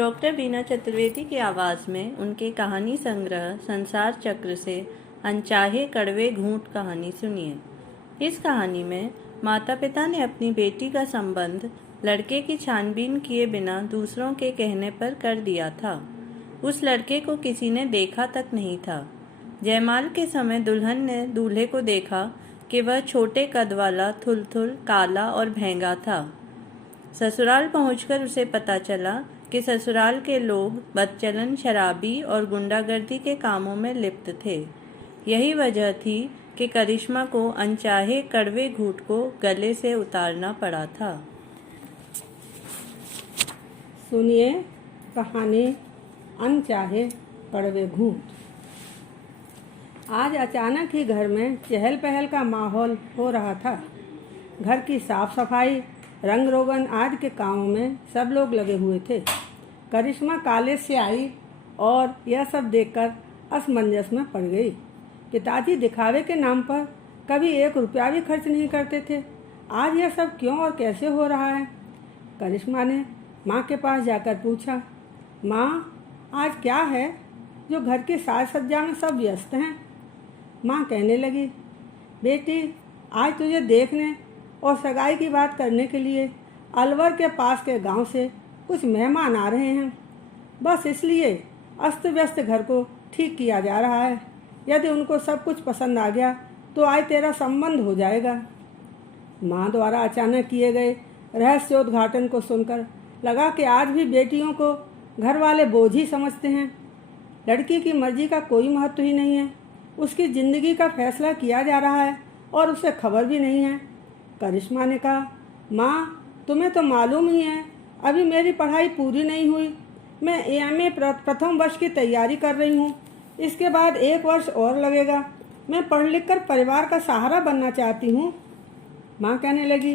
Doctor बीना चतुर्वेदी की आवाज़ में उनके कहानी संग्रह संसार चक्र से अनचाहे कड़वे घूंट कहानी सुनिए। इस कहानी में माता पिता ने अपनी बेटी का संबंध लड़के की छानबीन किए बिना दूसरों के कहने पर कर दिया था। उस लड़के को किसी ने देखा तक नहीं था। जयमाल के समय दुल्हन ने दूल्हे को देखा कि वह छोटे कद वाला, थुलथुल, काला और भेंगा था। ससुराल पहुंचकर उसे पता चला कि ससुराल के लोग बदचलन, शराबी और गुंडागर्दी के कामों में लिप्त थे। यही वजह थी कि करिश्मा को अनचाहे कड़वे घूंट को गले से उतारना पड़ा था। सुनिए कहानी अनचाहे कड़वे घूंट। आज अचानक ही घर में चहल पहल का माहौल हो रहा था। घर की साफ सफाई, रंग रोगन आदि के कामों में सब लोग लगे हुए थे। करिश्मा कॉलेज से आई और यह सब देखकर असमंजस में पड़ गई। पिताजी दिखावे के नाम पर कभी 1 रुपया भी खर्च नहीं करते थे। आज यह सब क्यों और कैसे हो रहा है? करिश्मा ने माँ के पास जाकर पूछा, माँ आज क्या है जो घर की साज सज्जा में सब व्यस्त हैं? माँ कहने लगी, बेटी आज तुझे देखने और सगाई की बात करने के लिए अलवर के पास के गांव से कुछ मेहमान आ रहे हैं। बस इसलिए अस्त व्यस्त घर को ठीक किया जा रहा है। यदि उनको सब कुछ पसंद आ गया तो आज तेरा संबंध हो जाएगा। माँ द्वारा अचानक किए गए रहस्योद्घाटन को सुनकर लगा कि आज भी बेटियों को घर वाले बोझ ही समझते हैं। लड़की की मर्जी का कोई महत्व ही नहीं है। उसकी ज़िंदगी का फैसला किया जा रहा है और उसे खबर भी नहीं है। करिश्मा ने कहा, माँ तुम्हें तो मालूम ही है अभी मेरी पढ़ाई पूरी नहीं हुई। मैं एमए प्रथम वर्ष की तैयारी कर रही हूँ। इसके बाद 1 वर्ष और लगेगा। मैं पढ़ लिख कर परिवार का सहारा बनना चाहती हूँ। माँ कहने लगी,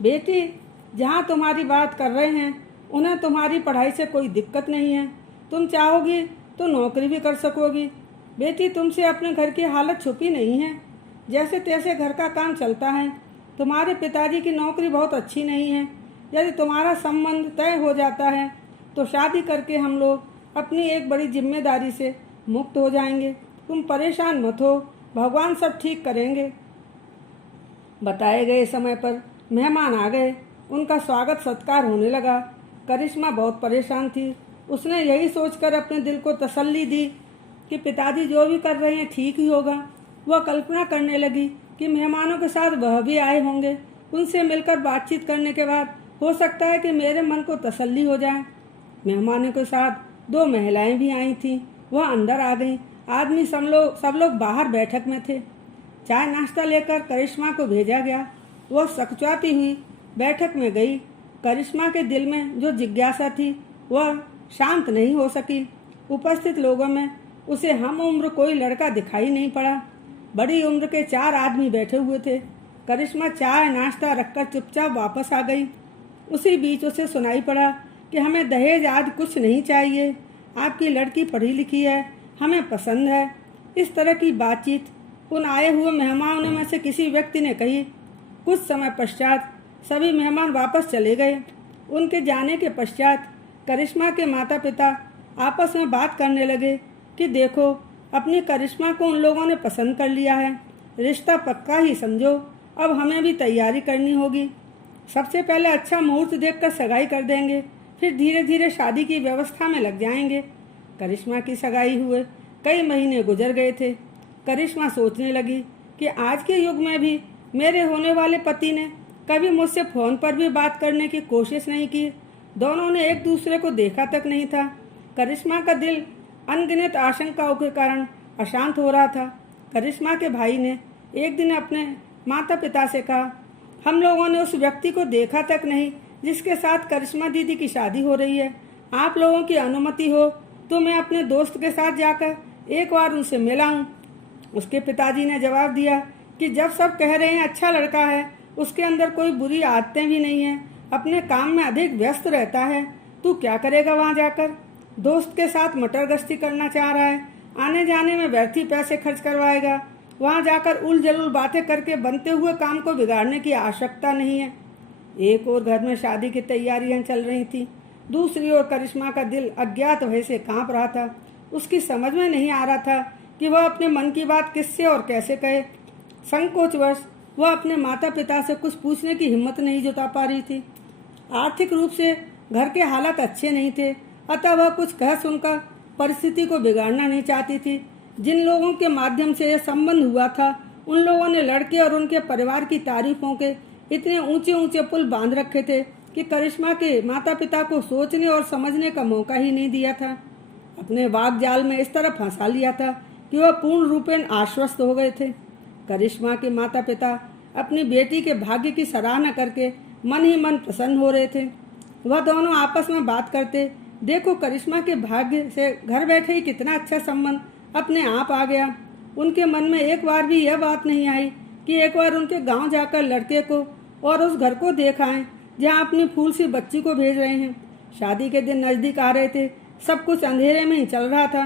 बेटी जहाँ तुम्हारी बात कर रहे हैं उन्हें तुम्हारी पढ़ाई से कोई दिक्कत नहीं है। तुम चाहोगी तो नौकरी भी कर सकोगी। बेटी तुमसे अपने घर की हालत छुपी नहीं है। जैसे तैसे घर का काम चलता है। तुम्हारे पिताजी की नौकरी बहुत अच्छी नहीं है। यदि तुम्हारा संबंध तय हो जाता है तो शादी करके हम लोग अपनी एक बड़ी जिम्मेदारी से मुक्त हो जाएंगे। तुम परेशान मत हो, भगवान सब ठीक करेंगे। बताए गए समय पर मेहमान आ गए। उनका स्वागत सत्कार होने लगा। करिश्मा बहुत परेशान थी। उसने यही सोचकर अपने दिल को तसल्ली दी कि पिताजी जो भी कर रहे हैं ठीक ही होगा। वह कल्पना करने लगी कि मेहमानों के साथ वह भी आए होंगे। उनसे मिलकर बातचीत करने के बाद हो सकता है कि मेरे मन को तसल्ली हो जाए। मेहमानों के साथ 2 महिलाएं भी आई थीं। वह अंदर आ गईं। आदमी सब लोग बाहर बैठक में थे। चाय नाश्ता लेकर करिश्मा को भेजा गया। वह सकचाती हुई बैठक में गई। करिश्मा के दिल में जो जिज्ञासा थी वह शांत नहीं हो सकी। उपस्थित लोगों में उसे हम उम्र कोई लड़का दिखाई नहीं पड़ा। बड़ी उम्र के 4 आदमी बैठे हुए थे। करिश्मा चाय नाश्ता रखकर चुपचाप वापस आ गई। उसी बीच उसे सुनाई पड़ा कि हमें दहेज आदि कुछ नहीं चाहिए। आपकी लड़की पढ़ी लिखी है, हमें पसंद है। इस तरह की बातचीत उन आए हुए मेहमानों में से किसी व्यक्ति ने कही। कुछ समय पश्चात सभी मेहमान वापस चले गए। उनके जाने के पश्चात करिश्मा के माता पिता आपस में बात करने लगे कि देखो अपनी करिश्मा को उन लोगों ने पसंद कर लिया है। रिश्ता पक्का ही समझो। अब हमें भी तैयारी करनी होगी। सबसे पहले अच्छा मुहूर्त देखकर सगाई कर देंगे, फिर धीरे धीरे शादी की व्यवस्था में लग जाएंगे। करिश्मा की सगाई हुए कई महीने गुजर गए थे। करिश्मा सोचने लगी कि आज के युग में भी मेरे होने वाले पति ने कभी मुझसे फ़ोन पर भी बात करने की कोशिश नहीं की। दोनों ने एक दूसरे को देखा तक नहीं था। करिश्मा का दिल अनगिनत आशंकाओं के कारण अशांत हो रहा था। करिश्मा के भाई ने एक दिन अपने माता पिता से कहा, हम लोगों ने उस व्यक्ति को देखा तक नहीं जिसके साथ करिश्मा दीदी की शादी हो रही है। आप लोगों की अनुमति हो तो मैं अपने दोस्त के साथ जाकर एक बार उनसे मिलाऊं। उसके पिताजी ने जवाब दिया कि जब सब कह रहे हैं अच्छा लड़का है, उसके अंदर कोई बुरी आदतें भी नहीं हैं, अपने काम में अधिक व्यस्त रहता है, तू क्या करेगा वहाँ जाकर? दोस्त के साथ मटर गश्ती करना चाह रहा है, आने जाने में व्यर्थ ही पैसे खर्च करवाएगा। वहाँ जाकर उल जलूल बातें करके बनते हुए काम को बिगाड़ने की आवश्यकता नहीं है। एक और घर में शादी की तैयारियां चल रही थी। दूसरी ओर करिश्मा का दिल अज्ञात भय से कांप रहा था। उसकी समझ में नहीं आ रहा था कि वह अपने मन की बात किससे और कैसे कहे। संकोचवश वह अपने माता पिता से कुछ पूछने की हिम्मत नहीं जुटा पा रही थी। आर्थिक रूप से घर के हालात अच्छे नहीं थे, अतः वह कुछ कह सुनकर परिस्थिति को बिगाड़ना नहीं चाहती थी। जिन लोगों के माध्यम से यह संबंध हुआ था, उन लोगों ने लड़के और उनके परिवार की तारीफों के इतने ऊंचे ऊंचे पुल बांध रखे थे कि करिश्मा के माता पिता को सोचने और समझने का मौका ही नहीं दिया था। अपने वाक जाल में इस तरह फंसा लिया था कि वह पूर्ण रूपेण आश्वस्त हो गए थे। करिश्मा के माता पिता अपनी बेटी के भाग्य की सराहना करके मन ही मन प्रसन्न हो रहे थे। वह दोनों आपस में बात करते, देखो करिश्मा के भाग्य से घर बैठे ही कितना अच्छा संबंध अपने आप आ गया। उनके मन में एक बार भी यह बात नहीं आई कि एक बार उनके गांव जाकर लड़के को और उस घर को देख आएं जहां अपनी फूल सी बच्ची को भेज रहे हैं। शादी के दिन नजदीक आ रहे थे, सब कुछ अंधेरे में ही चल रहा था।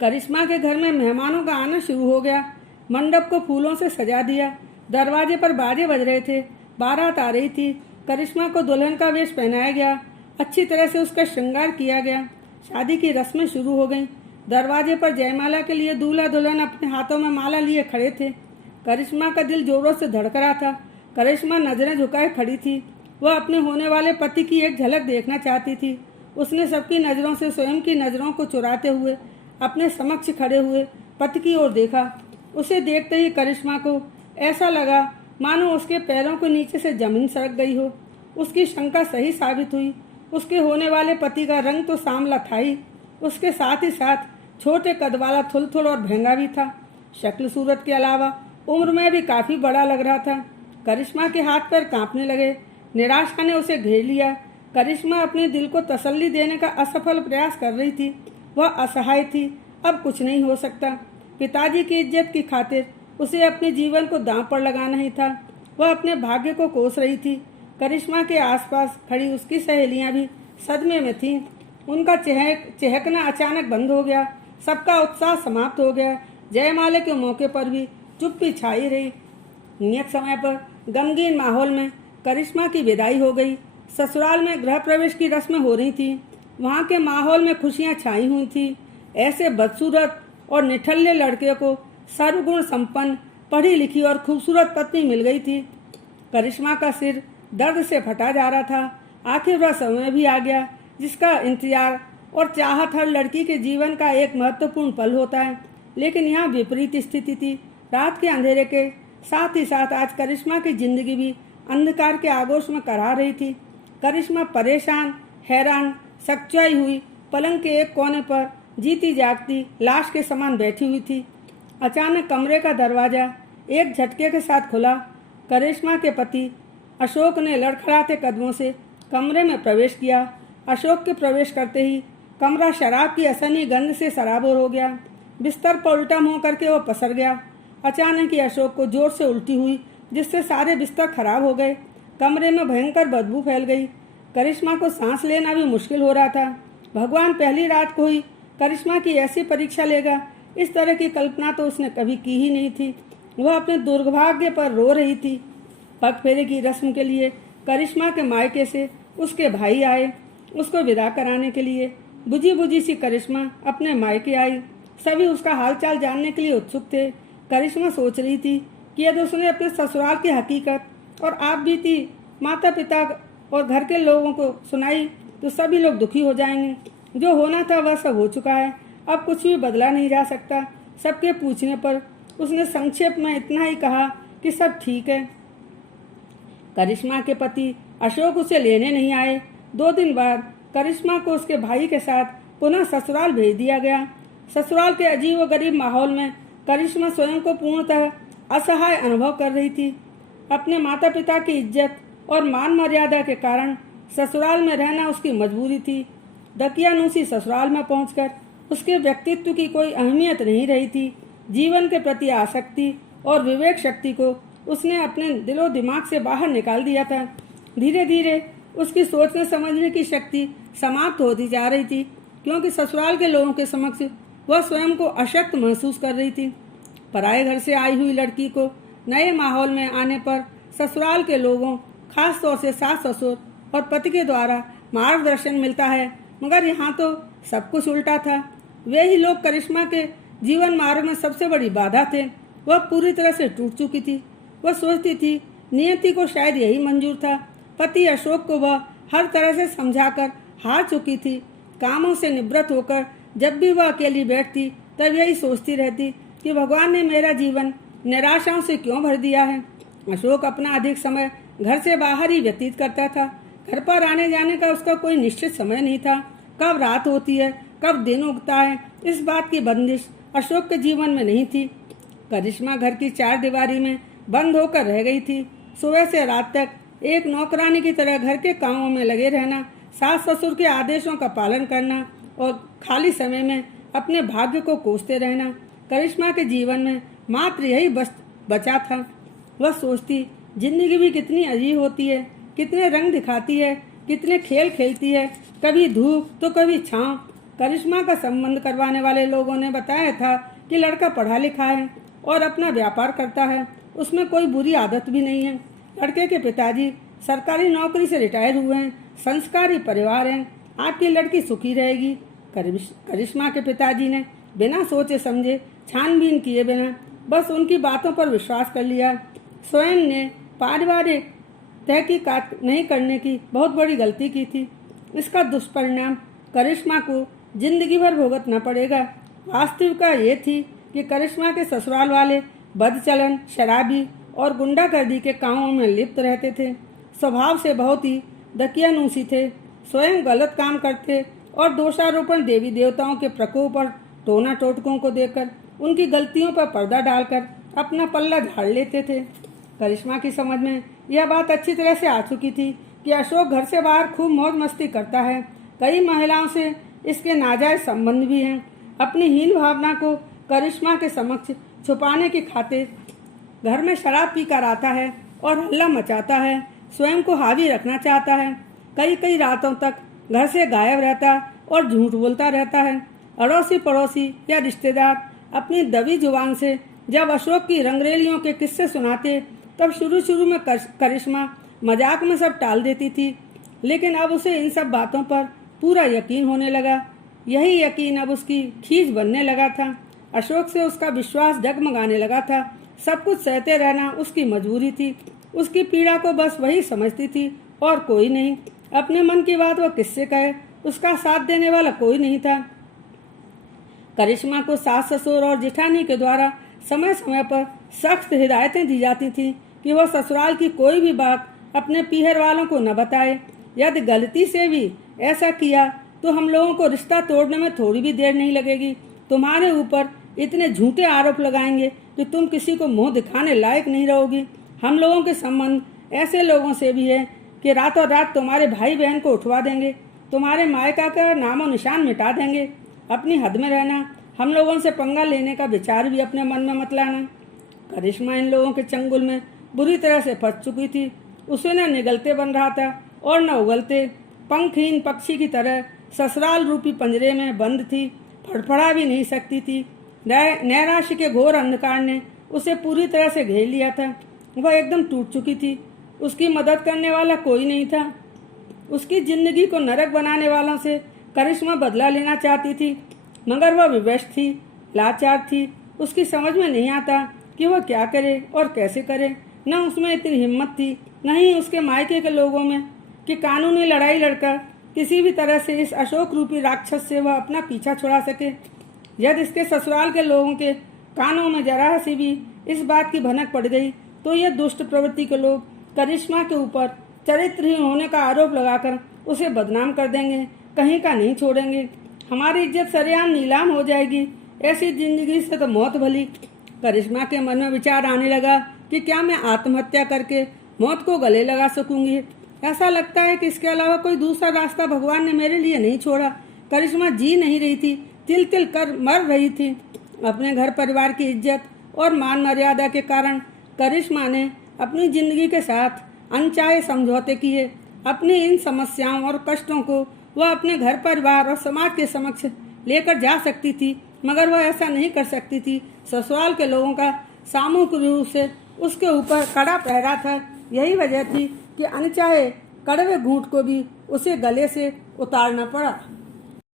करिश्मा के घर में मेहमानों का आना शुरू हो गया। मंडप को फूलों से सजा दिया। दरवाजे पर बाजे बज रहे थे। बारात आ रही थी। करिश्मा को दुल्हन का वेश पहनाया गया। अच्छी तरह से उसका श्रृंगार किया गया। शादी की रस्में शुरू हो गईं। दरवाजे पर जयमाला के लिए दूल्हा दुल्हन अपने हाथों में माला लिए खड़े थे। करिश्मा का दिल जोरों से धड़क रहा था। करिश्मा नजरें झुकाए खड़ी थी। वह अपने होने वाले पति की एक झलक देखना चाहती थी। उसने सबकी नजरों से स्वयं की नजरों को चुराते हुए अपने समक्ष खड़े हुए पति की ओर देखा। उसे देखते ही करिश्मा को ऐसा लगा मानो उसके पैरों के नीचे से जमीन सरक गई हो। उसकी शंका सही साबित हुई। उसके होने वाले पति का रंग तो सांवला था ही, उसके साथ ही साथ छोटे कद वाला थुलथुल और महंगा भी था। शक्ल सूरत के अलावा उम्र में भी काफी बड़ा लग रहा था। करिश्मा के हाथ पैर कांपने लगे। निराशा ने उसे घेर लिया। करिश्मा अपने दिल को तसल्ली देने का असफल प्रयास कर रही थी। वह असहाय थी। अब कुछ नहीं हो सकता। पिताजी की इज्जत की खातिर उसे अपने जीवन को दांव पर लगाना ही था। वह अपने भाग्य को कोस रही थी। करिश्मा के आसपास खड़ी उसकी सहेलियां भी सदमे में थीं। उनका चहकना अचानक बंद हो गया। सबका उत्साह समाप्त हो गया। जयमाले के मौके पर भी चुप्पी छाई रही। नियत समय पर गमगीन माहौल में करिश्मा की विदाई हो गई। ससुराल में गृह प्रवेश की रस्में हो रही थी। वहाँ के माहौल में खुशियाँ छाई हुई थी। ऐसे बदसूरत और निठल्ले लड़के को सर्वगुण संपन्न, पढ़ी लिखी और खूबसूरत पत्नी मिल गई थी। करिश्मा का सिर दर्द से फटा जा रहा था। आखिर वह समय भी आ गया जिसका इंतजार और चाहत हर लड़की के जीवन का एक महत्वपूर्ण पल होता है। लेकिन यहाँ विपरीत स्थिति थी। रात के अंधेरे के साथ ही साथ आज करिश्मा की जिंदगी भी अंधकार के आगोश में करा रही थी। करिश्मा परेशान, हैरान, सच्चाई हुई पलंग के एक कोने पर जीती जागती लाश के समान बैठी हुई थी। अचानक कमरे का दरवाजा एक झटके के साथ खुला। करिश्मा के पति अशोक ने लड़खड़ाते कदमों से कमरे में प्रवेश किया। अशोक के प्रवेश करते ही कमरा शराब की असहनीय गंध से सराबोर हो गया। बिस्तर पर उल्टा मुंह करके वो पसर गया। अचानक ही अशोक को जोर से उल्टी हुई, जिससे सारे बिस्तर खराब हो गए। कमरे में भयंकर बदबू फैल गई। करिश्मा को सांस लेना भी मुश्किल हो रहा था। भगवान पहली रात को ही करिश्मा की ऐसी परीक्षा लेगा, इस तरह की कल्पना तो उसने कभी की ही नहीं थी। वह अपने दुर्भाग्य पर रो रही थी। पग फेरे की रस्म के लिए करिश्मा के मायके से उसके भाई आए, उसको विदा कराने के लिए। बुझी बुझी सी करिश्मा अपने मायके आई। सभी उसका हालचाल जानने के लिए उत्सुक थे। करिश्मा सोच रही थी कि यदि उसने अपने ससुराल की हकीकत और आप बीती माता पिता और घर के लोगों को सुनाई तो सभी लोग दुखी हो जाएंगे। जो होना था वह सब हो चुका है। अब कुछ भी बदला नहीं जा सकता। सबके पूछने पर उसने संक्षेप में इतना ही कहा कि सब ठीक है। करिश्मा के पति अशोक उसे लेने नहीं आए। 2 दिन बाद करिश्मा को उसके भाई के साथ पुनः ससुराल भेज दिया गया। ससुराल के अजीब व गरीब माहौल में करिश्मा स्वयं को पूर्णतः असहाय अनुभव कर रही थी। अपने माता पिता की इज्जत और मान मर्यादा के कारण ससुराल में रहना उसकी मजबूरी थी। दकियानूसी ससुराल में पहुंचकर उसके व्यक्तित्व की कोई अहमियत नहीं रही थी। जीवन के प्रति आसक्ति और विवेक शक्ति को उसने अपने दिलो दिमाग से बाहर निकाल दिया था। धीरे धीरे उसकी सोचने समझने की शक्ति समाप्त होती जा रही थी, क्योंकि ससुराल के लोगों के समक्ष वह स्वयं को अशक्त महसूस कर रही थी। पराये घर से आई हुई लड़की को नए माहौल में आने पर ससुराल के लोगों, खास तौर से सास ससुर और पति के द्वारा मार्गदर्शन मिलता है, मगर यहाँ तो सब कुछ उल्टा था। वे ही लोग करिश्मा के जीवन मार्ग में सबसे बड़ी बाधा थे। वह पूरी तरह से टूट चुकी थी। वह सोचती थी नियति को शायद यही मंजूर था। पति अशोक को वह हर तरह से समझाकर हार चुकी थी। कामों से निवृत्त होकर जब भी वह अकेली बैठती तब यही सोचती रहती कि भगवान ने मेरा जीवन निराशाओं से क्यों भर दिया है। अशोक अपना अधिक समय घर से बाहर ही व्यतीत करता था। घर पर आने जाने का उसका कोई निश्चित समय नहीं था। कब रात होती है, कब दिन उगता है, इस बात की बंदिश अशोक के जीवन में नहीं थी। करिश्मा घर की चार दीवारी में बंद होकर रह गई थी। सुबह से रात तक एक नौकरानी की तरह घर के कामों में लगे रहना, सास ससुर के आदेशों का पालन करना और खाली समय में अपने भाग्य को कोसते रहना करिश्मा के जीवन में मात्र यही बचा था। वह सोचती जिंदगी भी कितनी अजीब होती है, कितने रंग दिखाती है, कितने खेल खेलती है, कभी धूप तो कभी छांव। करिश्मा का संबंध करवाने वाले लोगों ने बताया था कि लड़का पढ़ा लिखा है और अपना व्यापार करता है, उसमें कोई बुरी आदत भी नहीं है। लड़के के पिताजी सरकारी नौकरी से रिटायर हुए हैं, संस्कारी परिवार है, आपकी लड़की सुखी रहेगी। करिश्मा के पिताजी ने बिना सोचे समझे, छानबीन किए बिना बस उनकी बातों पर विश्वास कर लिया। स्वयं ने पारिवारिक तहकीकात नहीं करने की बहुत बड़ी गलती की थी। इसका दुष्परिणाम करिश्मा को जिंदगी भर भुगतना पड़ेगा। वास्तविकता ये थी कि करिश्मा के ससुराल वाले बदचलन, शराबी और गुंडागर्दी के कामों में लिप्त रहते थे। स्वभाव से बहुत ही दकियानूसी थे, स्वयं गलत काम करते और दोषारोपण देवी देवताओं के प्रकोप और टोना टोटकों को देकर उनकी गलतियों पर पर्दा डालकर अपना पल्ला झाड़ लेते थे। करिश्मा की समझ में यह बात अच्छी तरह से आ चुकी थी कि अशोक घर से बाहर खूब मौज मस्ती करता है। कई महिलाओं से इसके नाजायज संबंध भी हैं। अपनी हीन भावना को करिश्मा के समक्ष छुपाने की खातिर घर में शराब पीकर आता है और हल्ला मचाता है, स्वयं को हावी रखना चाहता है। कई कई रातों तक घर से गायब रहता और झूठ बोलता रहता है। अड़ोसी पड़ोसी या रिश्तेदार अपनी दबी जुबान से जब अशोक की रंगरेलियों के किस्से सुनाते तब शुरू में करिश्मा मजाक में सब टाल देती थी, लेकिन अब उसे इन सब बातों पर पूरा यकीन होने लगा। यही यकीन अब उसकी खींच बनने लगा था। अशोक से उसका विश्वास डगमगाने लगा था। सब कुछ सहते रहना उसकी मजबूरी थी। उसकी पीड़ा को बस वही समझती थी और कोई नहीं। अपने मन की बात वह किससे कहे, उसका साथ देने वाला कोई नहीं था। करिश्मा को सास ससुर और जेठानी के द्वारा समय समय पर सख्त हिदायतें दी जाती थीं कि वह ससुराल की कोई भी बात अपने पीहर वालों को न बताए। यदि गलती से भी ऐसा किया तो हम लोगों को रिश्ता तोड़ने में थोड़ी भी देर नहीं लगेगी। तुम्हारे ऊपर इतने झूठे आरोप लगाएंगे कि तुम किसी को मुंह दिखाने लायक नहीं रहोगी। हम लोगों के संबंध ऐसे लोगों से भी है कि रातों रात तुम्हारे भाई बहन को उठवा देंगे, तुम्हारे मायका का नामो निशान मिटा देंगे। अपनी हद में रहना, हम लोगों से पंगा लेने का विचार भी अपने मन में मत लाना। करिश्मा इन लोगों के चंगुल में बुरी तरह से फंस चुकी थी। उसे न निगलते बन रहा था और न उगलते। पंखहीन पक्षी की तरह ससुराल रूपी पंजरे में बंद थी, फड़फड़ा भी नहीं सकती थी। नैराश्य के घोर अंधकार ने उसे पूरी तरह से घेर लिया था। वह एकदम टूट चुकी थी। उसकी मदद करने वाला कोई नहीं था। उसकी जिंदगी को नरक बनाने वालों से करिश्मा बदला लेना चाहती थी, मगर वह विवश थी, लाचार थी। उसकी समझ में नहीं आता कि वह क्या करे और कैसे करे। न उसमें इतनी हिम्मत थी, न ही उसके मायके के लोगों में कि कानूनी लड़ाई लड़कर किसी भी तरह से इस अशोक रूपी राक्षस से वह अपना पीछा छुड़ा सके। यदि इसके ससुराल के लोगों के कानों में जरा सी भी इस बात की भनक पड़ गई तो यह दुष्ट प्रवृत्ति के लोग करिश्मा के ऊपर चरित्रहीन होने का आरोप लगाकर उसे बदनाम कर देंगे, कहीं का नहीं छोड़ेंगे। हमारी इज्जत सरेआम नीलाम हो जाएगी। ऐसी जिंदगी से तो मौत भली। करिश्मा के मन में विचार आने लगा कि क्या मैं आत्महत्या करके मौत को गले लगा सकूंगी। ऐसा लगता है कि इसके अलावा कोई दूसरा रास्ता भगवान ने मेरे लिए नहीं छोड़ा। करिश्मा जी नहीं रही थी, तिल तिल कर मर रही थी। अपने घर परिवार की इज्जत और मान मर्यादा के कारण करिश्मा ने अपनी जिंदगी के साथ अनचाहे समझौते किए। अपनी इन समस्याओं और कष्टों को वह अपने घर परिवार और समाज के समक्ष लेकर जा सकती थी, मगर वह ऐसा नहीं कर सकती थी। ससुराल के लोगों का सामूहिक रूप से उसके ऊपर कड़ा पहरा था। यही वजह थी कि अनचाहे कड़वे घूंट को भी उसे गले से उतारना पड़ा।